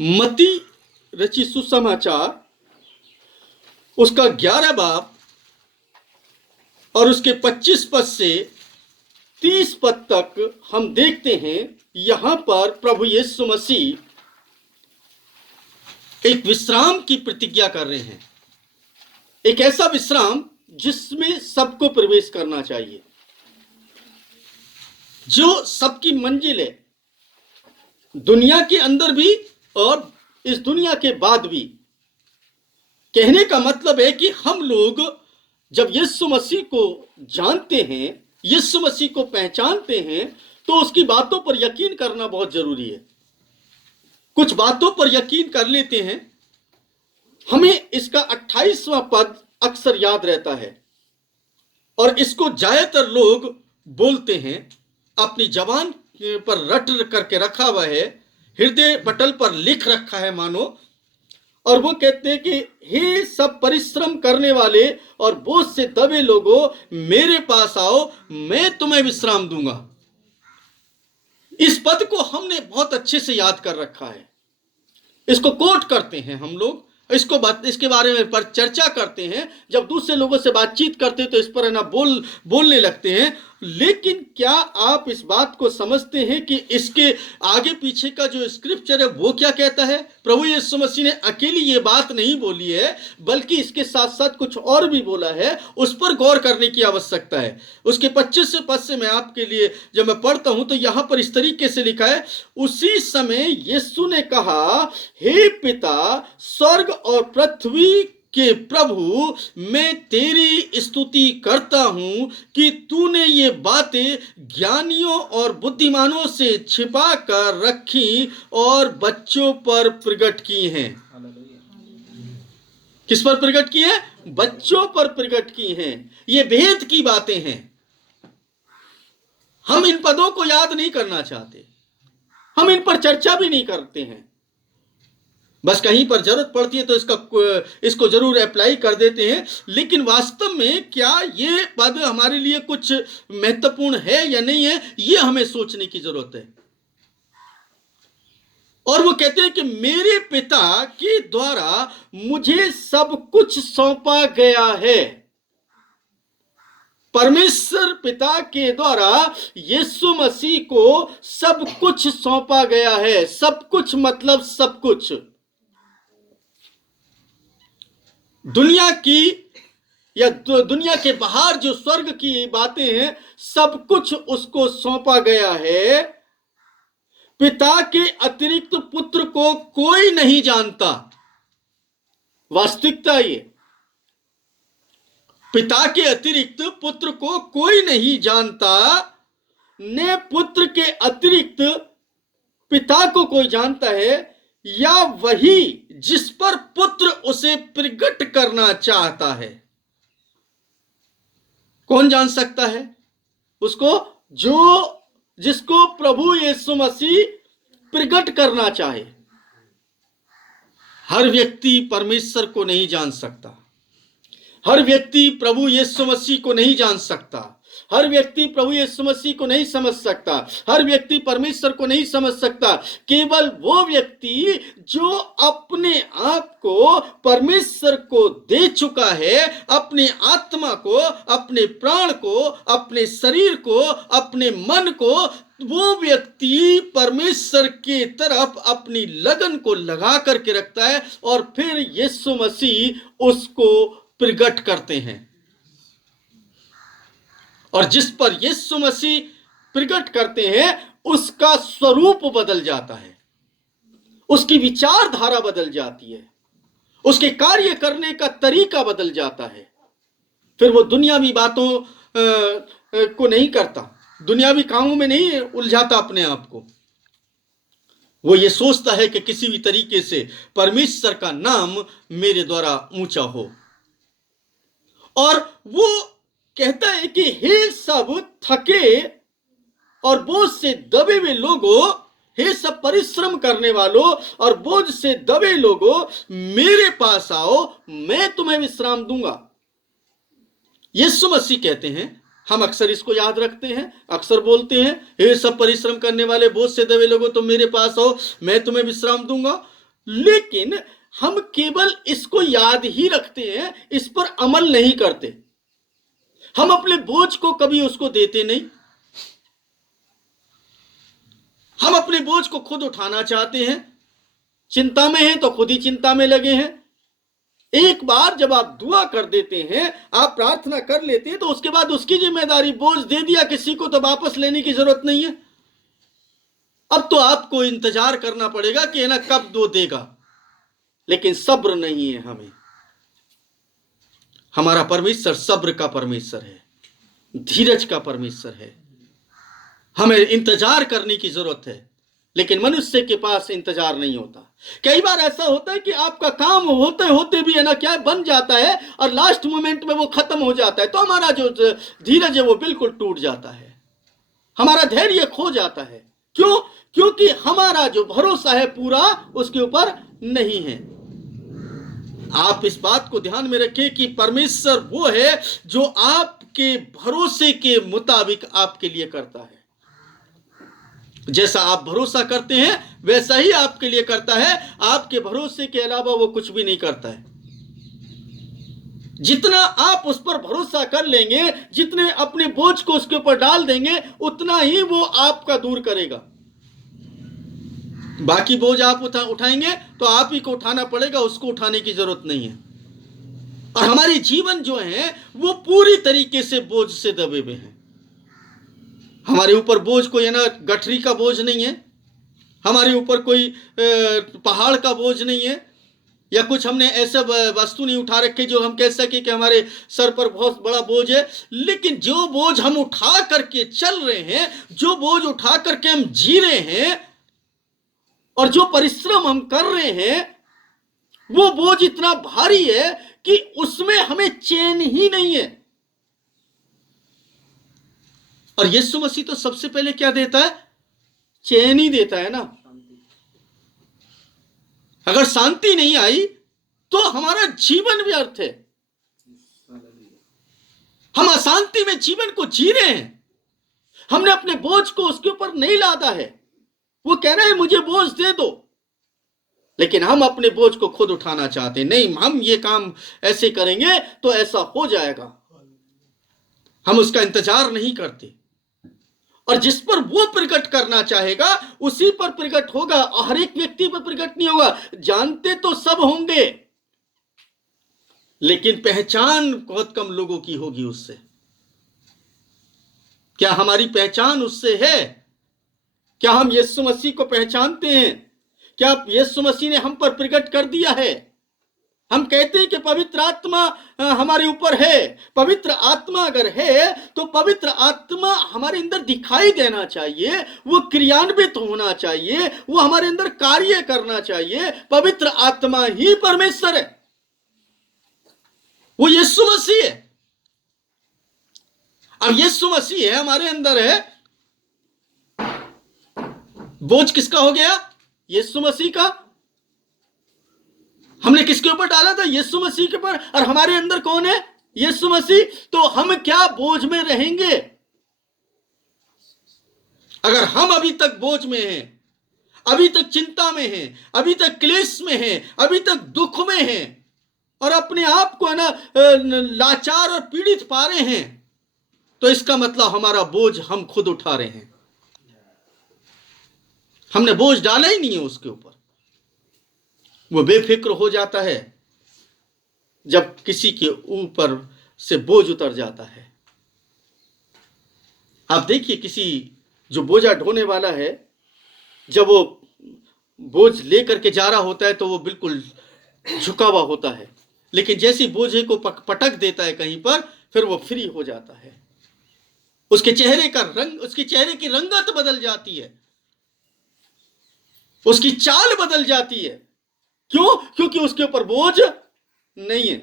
मत्ती रचित सुसमाचार उसका 11 बाब और उसके 25 पद से 30 पद तक हम देखते हैं। यहां पर प्रभु यीशु मसीह एक विश्राम की प्रतिज्ञा कर रहे हैं, एक ऐसा विश्राम जिसमें सबको प्रवेश करना चाहिए, जो सबकी मंजिल है, दुनिया के अंदर भी और इस दुनिया के बाद भी। कहने का मतलब है कि हम लोग जब यीशु मसीह को जानते हैं, यीशु मसीह को पहचानते हैं, तो उसकी बातों पर यकीन करना बहुत जरूरी है। कुछ बातों पर यकीन कर लेते हैं, हमें इसका 28वां पद अक्सर याद रहता है और इसको ज्यादातर लोग बोलते हैं, अपनी जबान पर रट करके रखा हुआ है, हृदय पटल पर लिख रखा है मानो। और वो कहते हैं कि हे सब परिश्रम करने वाले और बोझ से दबे लोगों, मेरे पास आओ, मैं तुम्हें विश्राम दूंगा। इस पद को हमने बहुत अच्छे से याद कर रखा है, इसको कोट करते हैं हम लोग, इसके बारे में पर चर्चा करते हैं। जब दूसरे लोगों से बातचीत करते हैं तो इस पर है ना बोलने लगते हैं। लेकिन क्या आप इस बात को समझते हैं कि इसके आगे पीछे का जो स्क्रिप्चर है वो क्या कहता है? प्रभु यीशु मसीह ने अकेली ये बात नहीं बोली है, बल्कि इसके साथ साथ कुछ और भी बोला है। उस पर गौर करने की आवश्यकता है। उसके 25 पद से मैं आपके लिए जब मैं पढ़ता हूं तो यहां पर इस तरीके से लिखा है, उसी समय यीशु ने कहा, हे पिता, स्वर्ग और पृथ्वी कि प्रभु, मैं तेरी स्तुति करता हूं कि तूने ये बातें ज्ञानियों और बुद्धिमानों से छिपा कर रखी और बच्चों पर प्रकट की हैं। किस पर प्रकट की है? बच्चों पर प्रकट की हैं। ये भेद की बातें हैं। हम इन पदों को याद नहीं करना चाहते, हम इन पर चर्चा भी नहीं करते हैं। बस कहीं पर जरूरत पड़ती है तो इसको जरूर अप्लाई कर देते हैं। लेकिन वास्तव में क्या ये पद हमारे लिए कुछ महत्वपूर्ण है या नहीं है, ये हमें सोचने की जरूरत है। और वो कहते हैं कि मेरे पिता के द्वारा मुझे सब कुछ सौंपा गया है। परमेश्वर पिता के द्वारा यीशु मसीह को सब कुछ सौंपा गया है। सब कुछ मतलब सब कुछ। दुनिया की या दुनिया के बाहर जो स्वर्ग की बातें हैं, सब कुछ उसको सौंपा गया है। पिता के अतिरिक्त पुत्र को कोई नहीं जानता। वास्तविकता ये, पिता के अतिरिक्त पुत्र को कोई नहीं जानता, न पुत्र के अतिरिक्त पिता को कोई जानता है, या वही जिस पर पुत्र उसे प्रकट करना चाहता है। कौन जान सकता है उसको? जिसको प्रभु यीशु मसीह प्रकट करना चाहे। हर व्यक्ति परमेश्वर को नहीं जान सकता, हर व्यक्ति प्रभु यीशु मसीह को नहीं जान सकता, हर व्यक्ति प्रभु यीशु मसीह को नहीं समझ सकता, हर व्यक्ति परमेश्वर को नहीं समझ सकता। केवल वो व्यक्ति जो अपने आप को परमेश्वर को दे चुका है, अपने आत्मा को, अपने प्राण को, अपने शरीर को, अपने मन को, वो व्यक्ति परमेश्वर की तरफ अपनी लगन को लगा करके रखता है और फिर यीशु मसीह उसको प्रकट करते हैं। और जिस पर यीशु मसीह प्रकट करते हैं उसका स्वरूप बदल जाता है, उसकी विचारधारा बदल जाती है, उसके कार्य करने का तरीका बदल जाता है। फिर वो दुनियावी बातों को नहीं करता, दुनियावी कामों में नहीं उलझाता अपने आप को। वो ये सोचता है कि किसी भी तरीके से परमेश्वर का नाम मेरे द्वारा ऊंचा हो। और वो कहता है कि हे सब थके और बोझ से दबे हुए लोगों, हे सब परिश्रम करने वालों और बोझ से दबे लोगों, मेरे पास आओ, मैं तुम्हें विश्राम दूंगा। यीशु मसीह कहते हैं, हम अक्सर इसको याद रखते हैं, अक्सर बोलते हैं, हे सब परिश्रम करने वाले बोझ से दबे लोगों, तुम मेरे पास आओ, मैं तुम्हें विश्राम दूंगा। लेकिन हम केवल इसको याद ही रखते हैं, इस पर अमल नहीं करते। हम अपने बोझ को कभी उसको देते नहीं। हम अपने बोझ को खुद उठाना चाहते हैं। चिंता में हैं तो खुद ही चिंता में लगे हैं। एक बार जब आप दुआ कर देते हैं, आप प्रार्थना कर लेते हैं, तो उसके बाद उसकी जिम्मेदारी, बोझ दे दिया किसी को तो वापस लेने की जरूरत नहीं है। अब तो आपको इंतजार करना पड़ेगा कि ना कब दो देगा, लेकिन सब्र नहीं है हमें। हमारा परमेश्वर सब्र का परमेश्वर है, धीरज का परमेश्वर है। हमें इंतजार करने की जरूरत है, लेकिन मनुष्य के पास इंतजार नहीं होता। कई बार ऐसा होता है कि आपका काम होते होते भी है ना क्या बन जाता है, और लास्ट मोमेंट में वो खत्म हो जाता है, तो हमारा जो धीरज है वो बिल्कुल टूट जाता है, हमारा धैर्य खो जाता है। क्यों? क्योंकि हमारा जो भरोसा है पूरा उसके ऊपर नहीं है। आप इस बात को ध्यान में रखें कि परमेश्वर वो है जो आपके भरोसे के मुताबिक आपके लिए करता है। जैसा आप भरोसा करते हैं वैसा ही आपके लिए करता है। आपके भरोसे के अलावा वो कुछ भी नहीं करता है। जितना आप उस पर भरोसा कर लेंगे, जितने अपने बोझ को उसके ऊपर डाल देंगे, उतना ही वो आपका दूर करेगा। बाकी बोझ आप उठाएंगे तो आप ही को उठाना पड़ेगा, उसको उठाने की जरूरत नहीं है। और हमारी जीवन जो है वो पूरी तरीके से बोझ से दबे हुए हैं। हमारे ऊपर बोझ कोई है ना गठरी का बोझ नहीं है, हमारे ऊपर कोई पहाड़ का बोझ नहीं है, या कुछ हमने ऐसा वस्तु नहीं उठा रखे जो हम कह सके कि हमारे सर पर बहुत बड़ा बोझ है। लेकिन जो बोझ हम उठा करके चल रहे हैं, जो बोझ उठा करके हम जी रहे हैं, और जो परिश्रम हम कर रहे हैं, वो बोझ इतना भारी है कि उसमें हमें चैन ही नहीं है। और यीशु मसीह तो सबसे पहले क्या देता है? चैन ही देता है ना। अगर शांति नहीं आई तो हमारा जीवन व्यर्थ है। हम अशांति में जीवन को जी रहे हैं। हमने अपने बोझ को उसके ऊपर नहीं लादा है। वो कह रहा है मुझे बोझ दे दो, लेकिन हम अपने बोझ को खुद उठाना चाहते हैं। नहीं, हम ये काम ऐसे करेंगे तो ऐसा हो जाएगा। हम उसका इंतजार नहीं करते, और जिस पर वो प्रकट करना चाहेगा उसी पर प्रकट होगा, और हर एक व्यक्ति पर प्रकट नहीं होगा। जानते तो सब होंगे, लेकिन पहचान बहुत कम लोगों की होगी उससे। क्या हमारी पहचान उससे है? क्या हम यीशु मसीह को पहचानते हैं? क्या यीशु मसीह ने हम पर प्रकट कर दिया है? हम कहते हैं कि पवित्र आत्मा हमारे ऊपर है। पवित्र आत्मा अगर है तो पवित्र आत्मा हमारे अंदर दिखाई देना चाहिए, वो क्रियान्वित होना चाहिए, वो हमारे अंदर कार्य करना चाहिए। पवित्र आत्मा ही परमेश्वर है, वो यीशु मसीह है। अब यीशु मसीह है हमारे अंदर है, बोझ किसका हो गया? यीशु मसीह का। हमने किसके ऊपर डाला था? यीशु मसीह के ऊपर। और हमारे अंदर कौन है? यीशु मसीह। तो हम क्या बोझ में रहेंगे? अगर हम अभी तक बोझ में हैं, अभी तक चिंता में हैं, अभी तक क्लेश में हैं, अभी तक दुख में हैं, और अपने आप को है ना लाचार और पीड़ित पा रहे हैं, तो इसका मतलब हमारा बोझ हम खुद उठा रहे हैं। हमने बोझ डाला ही नहीं है उसके ऊपर। वो बेफिक्र हो जाता है जब किसी के ऊपर से बोझ उतर जाता है। आप देखिए, किसी जो बोझा ढोने वाला है, जब वो बोझ लेकर के जा रहा होता है तो वो बिल्कुल झुका हुआ होता है, लेकिन जैसे बोझे को पटक देता है कहीं पर, फिर वो फ्री हो जाता है। उसके चेहरे का रंग, उसके चेहरे की रंगत बदल जाती है, उसकी चाल बदल जाती है। क्यों? क्योंकि उसके ऊपर बोझ नहीं है।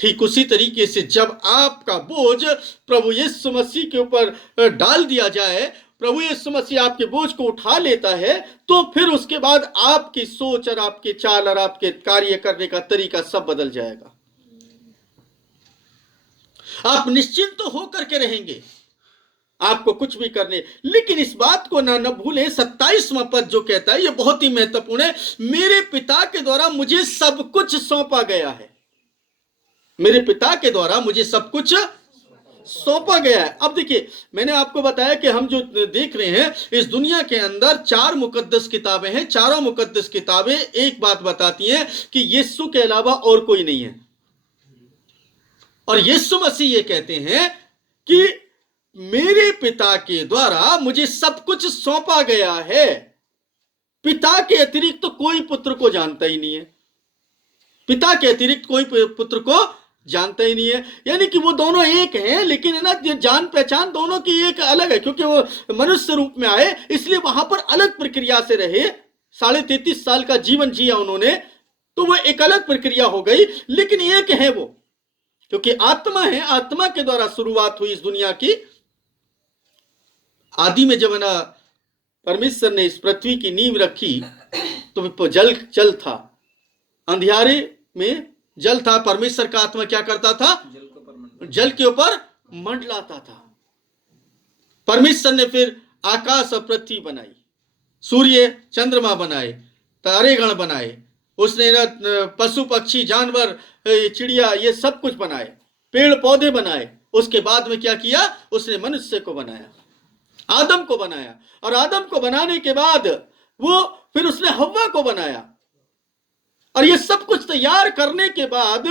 ठीक उसी तरीके से जब आपका बोझ प्रभु यीशु मसीह के ऊपर डाल दिया जाए, प्रभु यीशु मसीह आपके बोझ को उठा लेता है, तो फिर उसके बाद आपकी सोच और आपके चाल और आपके कार्य करने का तरीका सब बदल जाएगा। आप निश्चिंत तो होकर के रहेंगे। आपको कुछ भी करने। लेकिन इस बात को ना भूलें, 27वां पद जो कहता है, यह बहुत ही महत्वपूर्ण है, मेरे पिता के द्वारा मुझे सब कुछ सौंपा गया है। मेरे पिता के द्वारा मुझे सब कुछ सौंपा गया है। अब देखिए, मैंने आपको बताया कि हम जो देख रहे हैं, इस दुनिया के अंदर 4 मुकद्दस किताबें हैं। चारों मुकद्दस किताबें एक बात बताती हैं कि यीशु के अलावा और कोई नहीं है। और यीशु मसीह ये कहते हैं कि मेरे पिता के द्वारा मुझे सब कुछ सौंपा गया है। पिता के अतिरिक्त तो कोई पुत्र को जानता ही नहीं है। पिता के अतिरिक्त कोई पुत्र को जानता ही नहीं है। यानी कि वो दोनों एक हैं, लेकिन है ना, जान पहचान दोनों की एक अलग है, क्योंकि वो मनुष्य रूप में आए, इसलिए वहां पर अलग प्रक्रिया से रहे। 33.5 साल का जीवन जिया उन्होंने, तो वो एक अलग प्रक्रिया हो गई, लेकिन एक है वो, क्योंकि आत्मा है। आत्मा के द्वारा शुरुआत हुई इस दुनिया की। आदि में जब ना परमेश्वर ने इस पृथ्वी की नींव रखी, तो जल था, अंधियारे में जल था। परमेश्वर का आत्मा क्या करता था? जल के ऊपर मंडलाता था। परमेश्वर ने फिर आकाश और पृथ्वी बनाई, सूर्य चंद्रमा बनाए, तारेगण बनाए, उसने पशु पक्षी जानवर चिड़िया ये सब कुछ बनाए, पेड़ पौधे बनाए। उसके बाद में क्या किया? उसने मनुष्य को बनाया, आदम को बनाया। और आदम को बनाने के बाद वो फिर उसने हव्वा को बनाया। और ये सब कुछ तैयार करने के बाद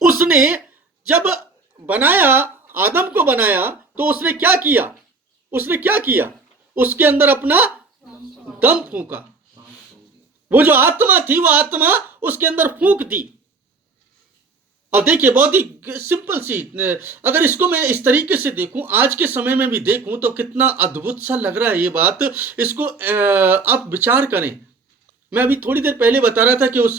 उसने जब बनाया, आदम को बनाया, तो उसने क्या किया? उसने क्या किया? उसके अंदर अपना दम फूंका। वो जो आत्मा थी, वो आत्मा उसके अंदर फूंक दी। अब देखिए, बहुत ही सिंपल सी, अगर इसको मैं इस तरीके से देखूं, आज के समय में भी देखूं, तो कितना अद्भुत सा लग रहा है ये बात। इसको आप विचार करें। मैं अभी थोड़ी देर पहले बता रहा था कि उस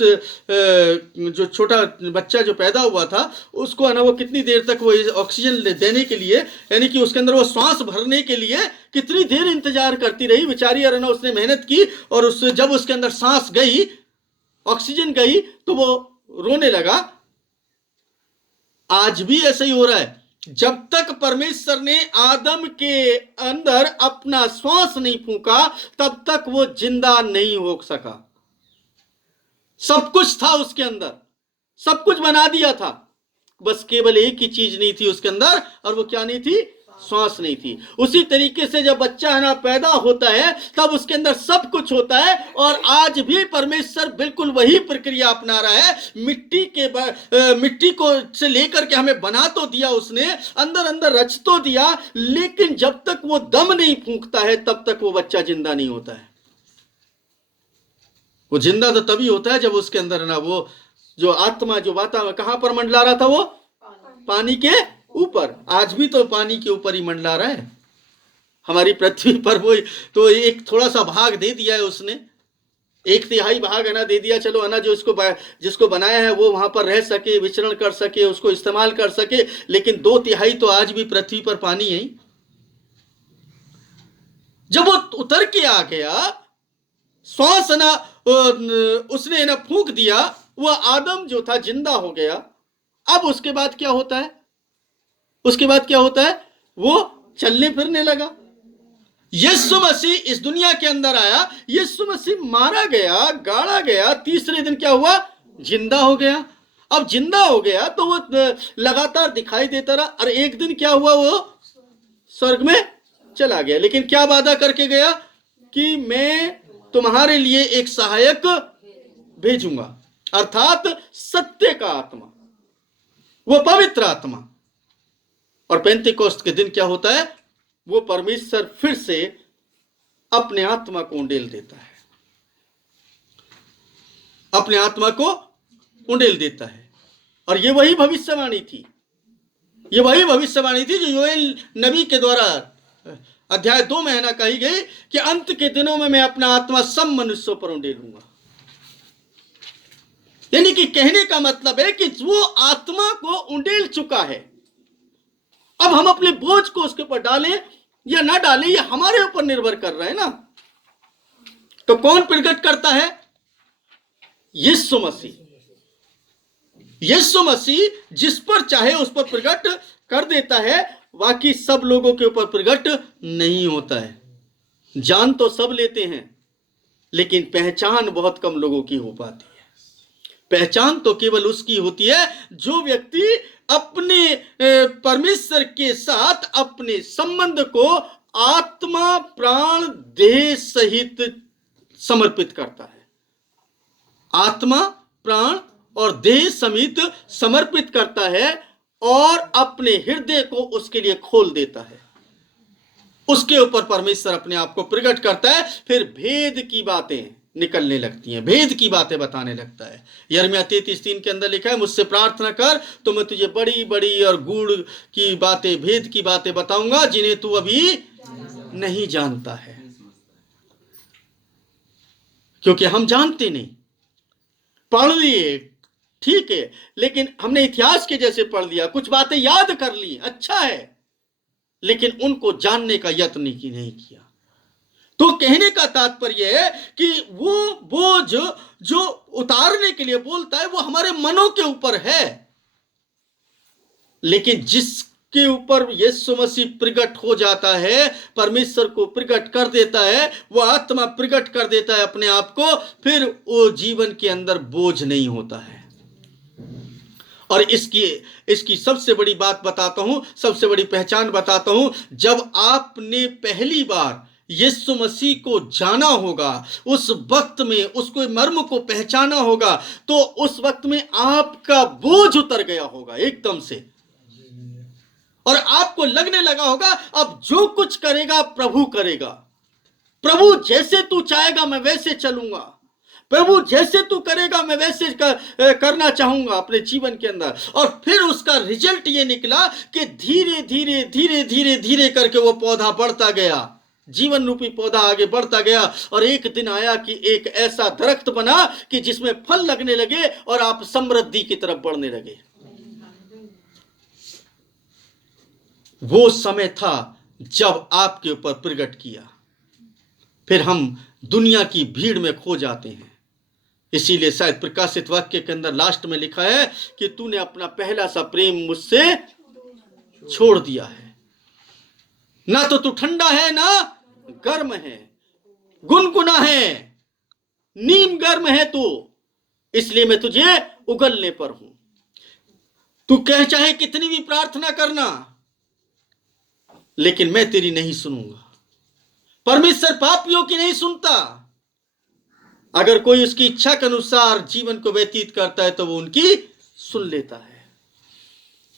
जो छोटा बच्चा जो पैदा हुआ था, उसको है ना, वो कितनी देर तक वो ऑक्सीजन देने के लिए, यानी कि उसके अंदर वो सांस भरने के लिए कितनी देर इंतजार करती रही बेचारी। और ना उसने मेहनत की, और जब उसके अंदर सांस गई, ऑक्सीजन गई, तो वो रोने लगा। आज भी ऐसा ही हो रहा है। जब तक परमेश्वर ने आदम के अंदर अपना श्वास नहीं फूंका, तब तक वो जिंदा नहीं हो सका। सब कुछ था उसके अंदर, सब कुछ बना दिया था, बस केवल एक ही चीज नहीं थी उसके अंदर, और वो क्या नहीं थी? श्वास नहीं थी। उसी तरीके से जब बच्चा है ना पैदा होता है, तब उसके अंदर सब कुछ होता है। और आज भी परमेश्वर बिल्कुल वही प्रक्रिया अपना रहा है। मिट्टी को से लेकर के हमें बना तो दिया उसने, अंदर अंदर रच तो दिया, लेकिन जब तक वो दम नहीं फूंकता है, तब तक वो बच्चा जिंदा नहीं होता है। वो जिंदा तो तभी होता है जब उसके अंदर ना वो जो आत्मा, जो वातावरण कहां पर मंडला रहा था, वो पानी के ऊपर। आज भी तो पानी के ऊपर ही मंडला रहा है हमारी पृथ्वी पर। वो तो एक थोड़ा सा भाग दे दिया है उसने, 1/3 भाग है ना दे दिया। चलो है ना, जो जिसको बनाया है वो वहां पर रह सके, विचरण कर सके, उसको इस्तेमाल कर सके, लेकिन 2/3 तो आज भी पृथ्वी पर पानी है। जब वो उतर के आ गया, श्वास ना उसने ना फूंक दिया, वो आदम जो था जिंदा हो गया। अब उसके बाद क्या होता है? उसके बाद क्या होता है? वो चलने फिरने लगा। यीशु मसीह इस दुनिया के अंदर आया, यीशु मसीह मारा गया, गाड़ा गया, तीसरे दिन क्या हुआ? जिंदा हो गया। अब जिंदा हो गया तो वो लगातार दिखाई देता रहा, और एक दिन क्या हुआ? वो स्वर्ग में चला गया। लेकिन क्या वादा करके गया? कि मैं तुम्हारे लिए एक सहायक भेजूंगा, अर्थात सत्य का आत्मा, वो पवित्र आत्मा। और पेंतेकोस्त के दिन क्या होता है? वो परमेश्वर फिर से अपने आत्मा को उंडेल देता है, अपने आत्मा को उंडेल देता है। और ये वही भविष्यवाणी थी, ये वही भविष्यवाणी थी जो योएल नबी के द्वारा अध्याय 2 में है ना कही गई कि अंत के दिनों में मैं अपना आत्मा सब मनुष्यों पर उंडेलूंगा। यानी कि कहने का मतलब है कि वो आत्मा को उंडेल चुका है। अब हम अपने बोझ को उसके ऊपर डालें या ना डालें, ये हमारे ऊपर निर्भर कर रहा है ना। तो कौन प्रकट करता है? यीशु मसीह। यीशु मसीह जिस पर चाहे उस पर प्रकट कर देता है। बाकी सब लोगों के ऊपर प्रकट नहीं होता है। जान तो सब लेते हैं, लेकिन पहचान बहुत कम लोगों की हो पाती है। पहचान तो केवल उसकी होती है जो व्यक्ति अपने परमेश्वर के साथ अपने संबंध को आत्मा, प्राण, देह सहित समर्पित करता है। आत्मा, प्राण और देह समेत समर्पित करता है और अपने हृदय को उसके लिए खोल देता है। उसके ऊपर परमेश्वर अपने आप को प्रकट करता है। फिर भेद की बातें निकलने लगती हैं, भेद की बातें बताने लगता है। यिर्मयाह 33:3 के अंदर लिखा है, मुझसे प्रार्थना कर तो मैं तुझे बड़ी बड़ी और गूढ़ की बातें, भेद की बातें बताऊंगा जिन्हें तू अभी नहीं जानता है। क्योंकि हम जानते नहीं, पढ़ लिए ठीक है, लेकिन हमने इतिहास के जैसे पढ़ लिया, कुछ बातें याद कर ली, अच्छा है, लेकिन उनको जानने का यत्न नहीं किया। तो कहने का तात्पर्य है कि वो बोझ जो उतारने के लिए बोलता है वो हमारे मनों के ऊपर है, लेकिन जिसके ऊपर यीशु मसीह प्रकट हो जाता है, परमेश्वर को प्रकट कर देता है, वो आत्मा प्रकट कर देता है अपने आप को, फिर वो जीवन के अंदर बोझ नहीं होता है। और इसकी सबसे बड़ी बात बताता हूं, सबसे बड़ी पहचान बताता हूं। जब आपने पहली बार यीशु मसीह को जाना होगा, उस वक्त में उसको मर्म को पहचाना होगा, तो उस वक्त में आपका बोझ उतर गया होगा एकदम से, और आपको लगने लगा होगा अब जो कुछ करेगा प्रभु करेगा। प्रभु जैसे तू चाहेगा मैं वैसे चलूंगा, प्रभु जैसे तू करेगा मैं वैसे करना चाहूंगा अपने जीवन के अंदर। और फिर उसका रिजल्ट ये निकला कि धीरे धीरे धीरे धीरे धीरे करके वो पौधा बढ़ता गया, जीवन रूपी पौधा आगे बढ़ता गया, और एक दिन आया कि एक ऐसा दरख्त बना कि जिसमें फल लगने लगे और आप समृद्धि की तरफ बढ़ने लगे। वो समय था जब आपके ऊपर प्रकट किया। फिर हम दुनिया की भीड़ में खो जाते हैं। इसीलिए शायद प्रकाशित वाक्य के अंदर लास्ट में लिखा है कि तूने अपना पहला सा प्रेम मुझसे छोड़ दिया है। ना तो तू ठंडा है ना गर्म है, गुनगुना है, नीम गर्म है तू, इसलिए मैं तुझे उगलने पर हूं। तू कह चाहे कितनी भी प्रार्थना करना, लेकिन मैं तेरी नहीं सुनूंगा। परमेश्वर पापियों की नहीं सुनता। अगर कोई उसकी इच्छा के अनुसार जीवन को व्यतीत करता है तो वो उनकी सुन लेता है।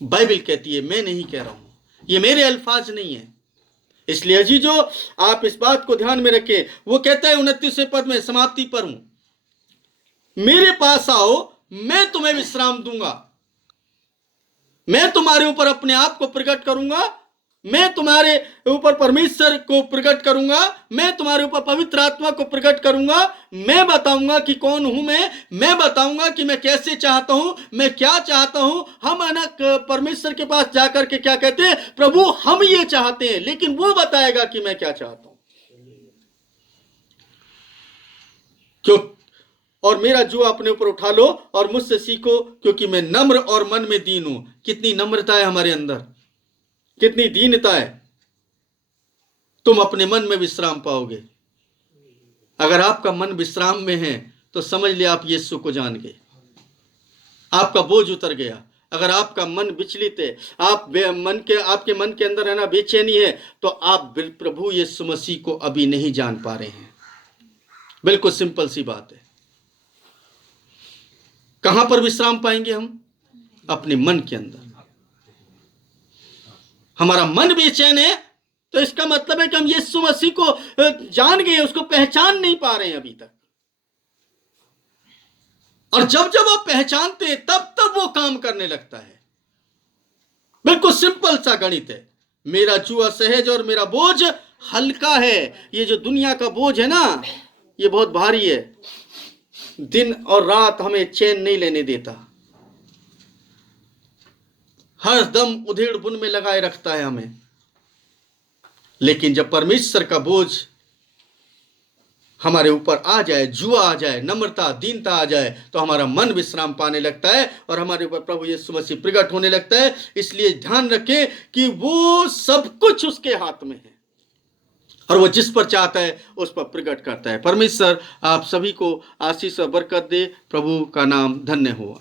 बाइबल कहती है, मैं नहीं कह रहा हूं, ये मेरे अल्फाज नहीं है। इसलिए अजीजो, आप इस बात को ध्यान में रखें। वो कहता है 29वें पद में, समाप्ति पर हूं, मेरे पास आओ, मैं तुम्हें विश्राम दूंगा, मैं तुम्हारे ऊपर अपने आप को प्रकट करूंगा, मैं तुम्हारे ऊपर परमेश्वर को प्रकट करूंगा, मैं तुम्हारे ऊपर पवित्र आत्मा को प्रकट करूंगा। मैं बताऊंगा कि कौन हूं मैं बताऊंगा कि मैं कैसे चाहता हूं, मैं क्या चाहता हूं। हम अनक परमेश्वर के पास जाकर के क्या कहते हैं, प्रभु हम ये चाहते हैं, लेकिन वो बताएगा कि मैं क्या चाहता हूं। क्यों? और मेरा जो अपने ऊपर उठा लो और मुझसे सीखो, क्योंकि मैं नम्र और मन में दीन हूं। कितनी नम्रता है हमारे अंदर, कितनी दीनता है। तुम अपने मन में विश्राम पाओगे। अगर आपका मन विश्राम में है तो समझ लिया आप यीशु को जान गए, आपका बोझ उतर गया। अगर आपका मन विचलित है, आपके मन के अंदर है ना बेचैनी है, तो आप प्रभु यीशु मसीह को अभी नहीं जान पा रहे हैं। बिल्कुल सिंपल सी बात है। कहां पर विश्राम पाएंगे हम? अपने मन के अंदर। हमारा मन बेचैन है तो इसका मतलब है कि हम यीशु मसीह को जान गए, उसको पहचान नहीं पा रहे हैं अभी तक। और जब जब आप पहचानते हैं तब तब वो काम करने लगता है। बिल्कुल सिंपल सा गणित है। मेरा जुआ सहज और मेरा बोझ हल्का है। ये जो दुनिया का बोझ है ना, ये बहुत भारी है। दिन और रात हमें चैन नहीं लेने देता, हर दम उधेड़ बुन में लगाए रखता है हमें। लेकिन जब परमेश्वर का बोझ हमारे ऊपर आ जाए, जुआ आ जाए, नम्रता, दीनता आ जाए, तो हमारा मन विश्राम पाने लगता है और हमारे ऊपर प्रभु यीशु मसीह प्रकट होने लगता है। इसलिए ध्यान रखें कि वो सब कुछ उसके हाथ में है और वो जिस पर चाहता है उस पर प्रकट करता है। परमेश्वर आप सभी को आशीष और बरकत दे। प्रभु का नाम धन्य हो।